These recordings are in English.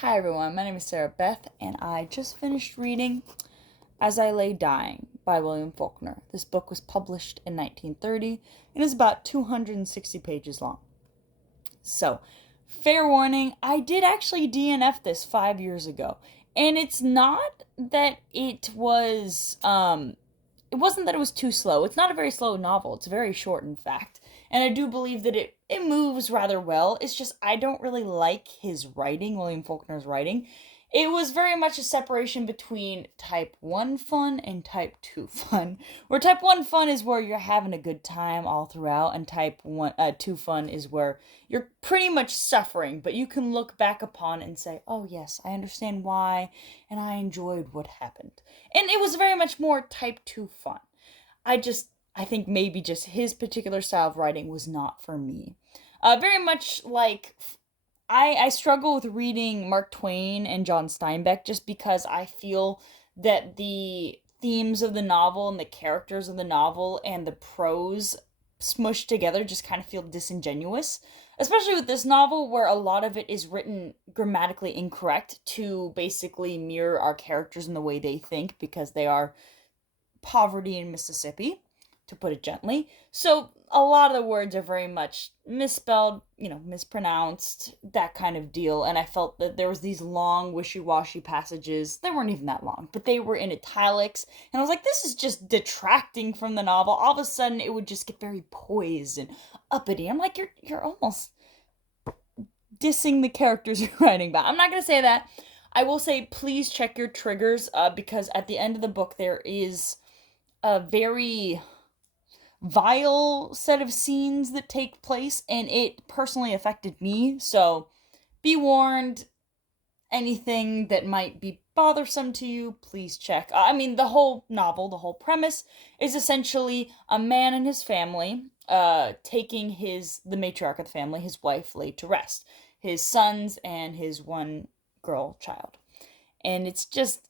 Hi everyone, my name is Sarah Beth, and I just finished reading As I Lay Dying by William Faulkner. This book was published in 1930 and is about 260 pages long. So, fair warning, I did actually DNF this 5 years ago. And it's not that it wasn't that it was too slow. It's not a very slow novel. It's very short, in fact. And I do believe that it moves rather well. It's just I don't really like his writing, William Faulkner's writing. It was very much a separation between type 1 fun and type 2 fun. Where type 1 fun is where you're having a good time all throughout, and type 2 fun is where you're pretty much suffering, but you can look back upon and say, oh yes, I understand why, and I enjoyed what happened. And it was very much more type 2 fun. I think maybe just his particular style of writing was not for me. Very much like I struggle with reading Mark Twain and John Steinbeck just because I feel that the themes of the novel and the characters of the novel and the prose smushed together just kind of feel disingenuous. Especially with this novel, where a lot of it is written grammatically incorrect to basically mirror our characters in the way they think because they are poverty in Mississippi, to put it gently. So a lot of the words are very much misspelled, mispronounced, that kind of deal. And I felt that there was these long wishy-washy passages. They weren't even that long, but they were in italics. And I was like, this is just detracting from the novel. All of a sudden, it would just get very poised and uppity. I'm like, you're almost dissing the characters you're writing about. I'm not gonna say that. I will say, please check your triggers, because at the end of the book there is a very vile set of scenes that take place, and it personally affected me. So be warned, anything that might be bothersome to you, please check. I mean, the whole novel, the whole premise is essentially a man and his family taking the matriarch of the family, his wife, laid to rest, his sons and his one girl child. And it's just,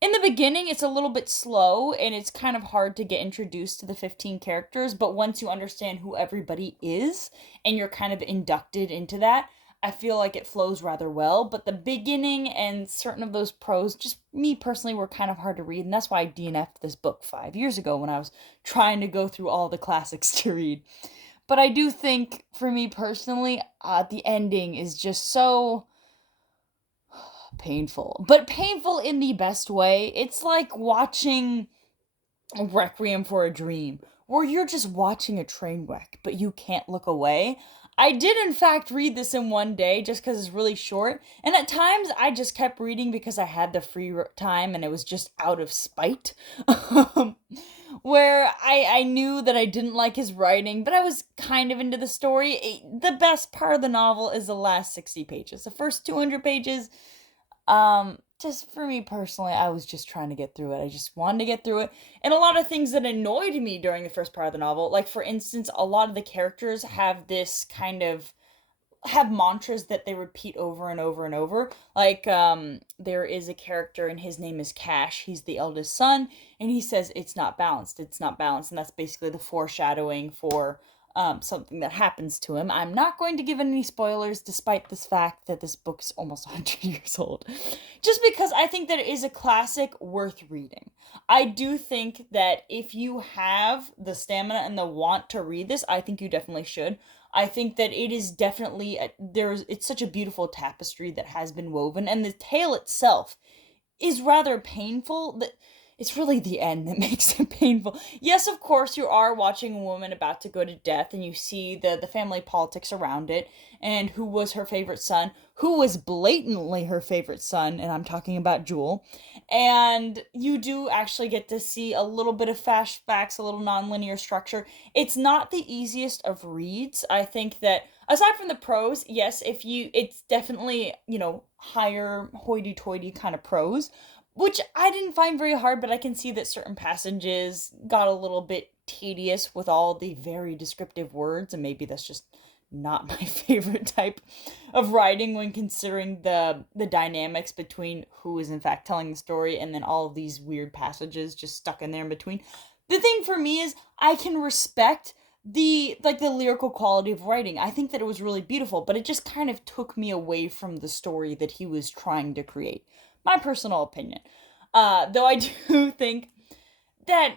in the beginning, it's a little bit slow and it's kind of hard to get introduced to the 15 characters, but once you understand who everybody is and you're kind of inducted into that, I feel like it flows rather well. But the beginning and certain of those prose, just me personally, were kind of hard to read, and that's why I DNF'd this book 5 years ago when I was trying to go through all the classics to read. But I do think, for me personally, the ending is just so painful, but painful in the best way. It's like watching Requiem for a Dream, where you're just watching a train wreck, but you can't look away. I did, in fact, read this in one day just because it's really short, and at times I just kept reading because I had the free time and it was just out of spite. Where I knew that I didn't like his writing, but I was kind of into the story. The best part of the novel is the last 60 pages. The first 200 pages, just for me personally, I was just trying to get through it. I just wanted to get through it. And a lot of things that annoyed me during the first part of the novel, like for instance, a lot of the characters have mantras that they repeat over and over and over. Like, there is a character and his name is Cash. He's the eldest son, and he says, it's not balanced, it's not balanced. And that's basically the foreshadowing for something that happens to him. I'm not going to give any spoilers, despite this fact that this book's almost 100 years old. Just because I think that it is a classic worth reading. I do think that if you have the stamina and the want to read this, I think you definitely should. I think that it is definitely it's such a beautiful tapestry that has been woven, and the tale itself is rather painful. That it's really the end that makes it painful. Yes, of course, you are watching a woman about to go to death, and you see the family politics around it, and who was her favorite son, who was blatantly her favorite son, and I'm talking about Jewel. And you do actually get to see a little bit of flashbacks, a little nonlinear structure. It's not the easiest of reads. I think that aside from the prose, yes, it's definitely, higher hoity-toity kind of prose, which I didn't find very hard, but I can see that certain passages got a little bit tedious with all the very descriptive words, and maybe that's just not my favorite type of writing when considering the dynamics between who is in fact telling the story and then all of these weird passages just stuck in there in between. The thing for me is I can respect the lyrical quality of writing. I think that it was really beautiful, but it just kind of took me away from the story that he was trying to create. My personal opinion. Though I do think that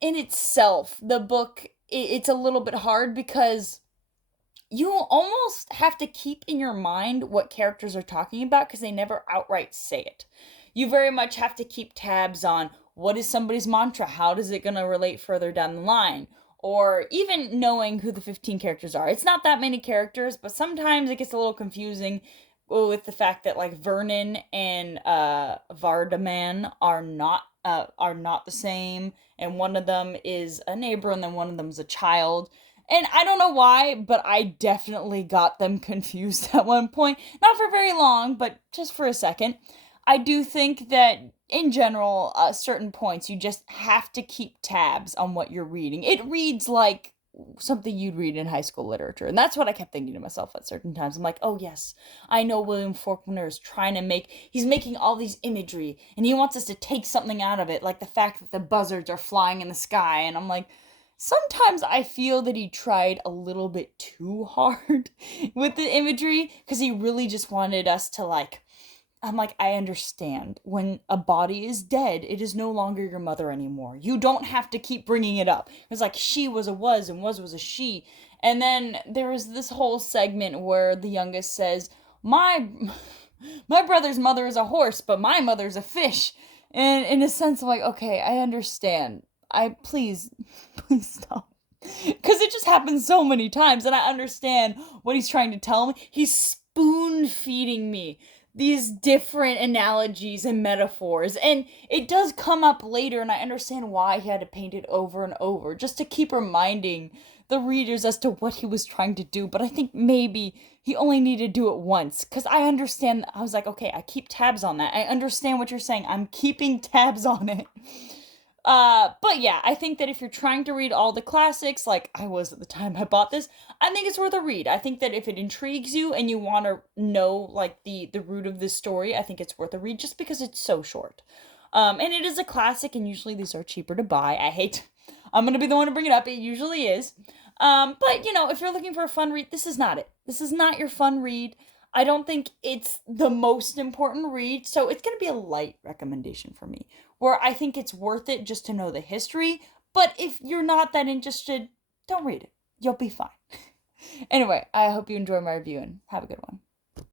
in itself, the book, it's a little bit hard because you almost have to keep in your mind what characters are talking about because they never outright say it. You very much have to keep tabs on what is somebody's mantra, how does it going to relate further down the line, or even knowing who the 15 characters are. It's not that many characters, but sometimes it gets a little confusing with the fact that like Vernon and Vardaman are not the same, and one of them is a neighbor and then one of them is a child. And I don't know why, but I definitely got them confused at one point. Not for very long, but just for a second. I do think that in general, certain points, you just have to keep tabs on what you're reading. It reads like something you'd read in high school literature. And that's what I kept thinking to myself at certain times. I'm like, oh yes, I know William Faulkner is trying to he's making all these imagery and he wants us to take something out of it, like the fact that the buzzards are flying in the sky. And I'm like, sometimes I feel that he tried a little bit too hard with the imagery because he really just wanted us to like, I'm like, I understand. When a body is dead, it is no longer your mother anymore. You don't have to keep bringing it up. It's like she was a was and was a she. And then there was this whole segment where the youngest says, my brother's mother is a horse, but my mother's a fish. And in a sense, I'm like, okay, I understand. Please, please stop. Because it just happens so many times, and I understand what he's trying to tell me. He's spoon feeding me these different analogies and metaphors, and it does come up later, and I understand why he had to paint it over and over, just to keep reminding the readers as to what he was trying to do. But I think maybe he only needed to do it once, because I understand. I was like, okay, I keep tabs on that. I understand what you're saying. I'm keeping tabs on it. But yeah, I think that if you're trying to read all the classics, like I was at the time I bought this, I think it's worth a read. I think that if it intrigues you and you want to know like the root of this story, I think it's worth a read just because it's so short. And it is a classic, and usually these are cheaper to buy. I'm gonna be the one to bring it up. It usually is. But you know, if you're looking for a fun read, this is not it. This is not your fun read. I don't think it's the most important read, so it's going to be a light recommendation for me, where I think it's worth it just to know the history, but if you're not that interested, don't read it. You'll be fine. Anyway, I hope you enjoy my review and have a good one.